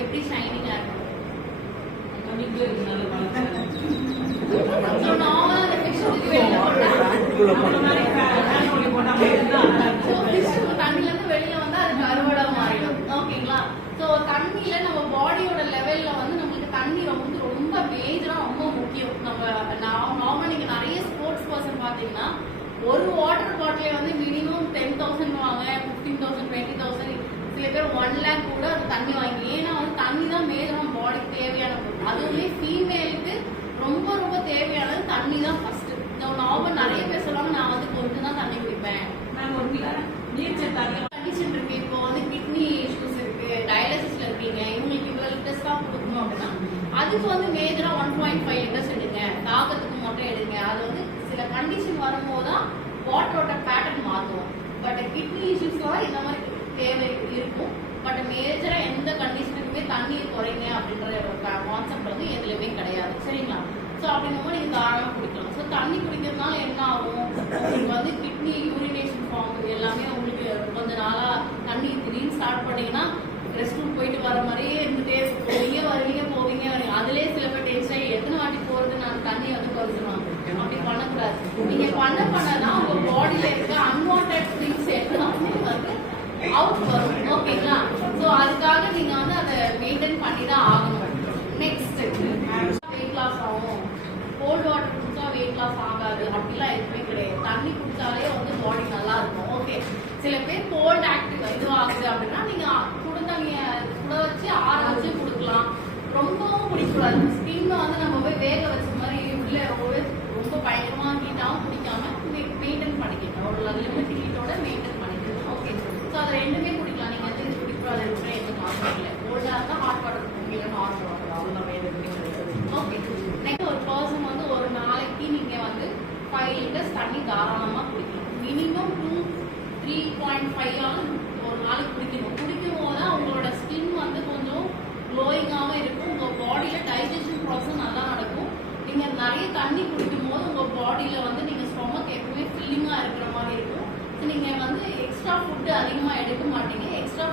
எப்படி ஷைனிங்கா இருக்கும்? தண்ணில இருந்து வெளியில வந்தா அது கருவடா மாறிடும். ஓகேங்களா? சோ தண்ணியில நம்ம பாடியோட லெவல்ல வந்து நம்மளுக்கு தண்ணி ரொம்ப ரொம்ப மேஜரா ரொம்ப முக்கியம். நம்ம நார்மலா நீங்க நிறைய ஸ்போர்ட்ஸ் பர்சன் பாத்தீங்கன்னா ஒரு வாட்டர் பாட்டிலே வந்து மினிமம் டென் தௌசண்ட் வாங்க ஃபிஃப்டீன் தௌசண்ட் டுவெண்ட்டி தௌசண்ட் சில பேர் ஒன் லேக் கூட அது தண்ணி வாங்கி ஏன்னா வந்து தண்ணி தான் மேஜரா பாடிக்கு தேவையான பொருள் அதுவுமே ஃபீமேலுக்கு ரொம்ப ரொம்ப தேவையானது தண்ணி தான் ஃபர்ஸ்ட் நார்மல் நிறைய பேர் சொல்லுவாங்க நான் வந்து கொஞ்சம் தான் தண்ணி குடிப்பேன். நாங்க ஒரு நீர்ச்சத்து அதிகம் கண்டிஷன் இருக்கு. இப்போ வந்து கிட்னி இஷ்யூஸ் இருக்கு டயாலிசிஸ்ல இருக்கீங்க இவங்களுக்கு இவ்வளவு லிட்டர்ஸ் தான் கொடுக்கணும் அப்படின்னா அதுக்கு வந்து மேஜரா ஒன் பாயிண்ட் ஃபைவ் லிட்டர்ஸ் எடுங்க. தாகத்துக்கு மட்டும் எடுங்க. அது வந்து சில கண்டிஷன் வரும்போது தான் வாட்டரோட பேட்டர்ன் மாத்தும் பட் கிட்னி இஷ்யூஸ்லாம் இந்த மாதிரி தேவை இருக்கும். பட் மேஜரா எந்த கண்டிஷனுக்குமே தண்ணீர் குறைங்க அப்படின்ற ஒரு கான்செப்ட் வந்து எதுலையுமே கிடையாது. சரிங்களா? ஸோ அப்படிங்கும்போது நீங்கள் தாராளமாக குடிக்கலாம். ஸோ தண்ணி குடிக்கிறதுனால என்ன ஆகும்? உங்களுக்கு வந்து கிட்னி யூரினேஷன் ஃபார்ம் எல்லாமே உங்களுக்கு கொஞ்ச நாளாக தண்ணி திடீர்னு ஸ்டார்ட் பண்ணீங்கன்னா ரெஸ்ட் ரூம் போயிட்டு வர மாதிரியே இருந்துட்டே போவீங்க வருவீங்க போவீங்க வரீங்க அதுலேயே சில பேர் டென்ஷன் ஆகி எத்தனை வாட்டி போகிறது நான் தண்ணி வந்து குறைச்சிருவாங்க. அப்படி பண்ணக்கூடாது. நீங்கள் பண்ண பண்ண தான் உங்கள் பாடியில இருக்க அன்வான்ட் திங்ஸ் எல்லாமே வந்து அவுட் வரும் ஓகேங்களா ஸோ அதுக்காக நீங்க வந்து அதை மெயின்டைன் பண்ணி தான் ஆகணும் நெக்ஸ்ட் வெயிட் லாஸ் ஆகும் கோல்ட் வாட்டர் குடிச்சா வெயிட் லாஸ் ஆகாது. அப்படிலாம் எதுவுமே கிடையாது. தண்ணி குடிச்சாலே வந்து பாடி நல்லா இருக்கும். ஓகே சில பேர் கோல்ட் ஆக்டிவ் இது ஆகுது அப்படின்னா நீங்க சுடு தண்ணிய சுட வச்சு ஆற வச்சு கொடுக்கலாம். ரொம்பவும் குடிக்கூடாது ஸ்கின் வந்து நம்ம போய் வேக வச்ச மாதிரி உள்ள ரொம்பவே ரொம்ப பயங்கரமா ஹீட்டாகவும் குடிக்காம மெயின்டைன் பண்ணிக்கணும் ஒரு லிமிட் ஹீட்டோட மெயின்டைன் பண்ணிக்கணும் ஓகே ஸோ அது ரெண்டுமே குடிக்கலாம். நீங்க வந்து குடிக்கூடாது? இருக்கிற எந்த மாற்றம் இல்லை. கோல்டா இருந்தா ஹாட் வாட்டர் குடிக்கலாம் நார்மல் வாட்டர் அவ்வளோ வேறு எதுவுமே கிடையாது. ஓகே நெக்ஸ்ட் ஒரு பர்சன் வந்து ஒரு நாளைக்கு நீங்க வந்து ஃபைவ் லிட்டர்ஸ் தண்ணி தாராளமாக குடிக்கணும் minimum two three point five ஆகும் ஒரு நாளைக்கு குடிக்கணும். குடிக்கும் போது தான் உங்களோட ஸ்கின் வந்து கொஞ்சம் க்ளோயிங்காகவும் இருக்கும். உங்கள் பாடியில் டைஜஷன் ப்ராசஸ் நல்லா நடக்கும். நீங்கள் நிறைய தண்ணி குடிக்கும் போது உங்கள் பாடியில் வந்து நீங்கள் ஸ்டொமக் எப்பவுமே ஃபில்லிங்காக இருக்கிற மாதிரி இருக்கும். நீங்கள் வந்து எக்ஸ்ட்ரா ஃபுட்டு அதிகமாக எடுக்க மாட்டீங்க. எக்ஸ்ட்ரா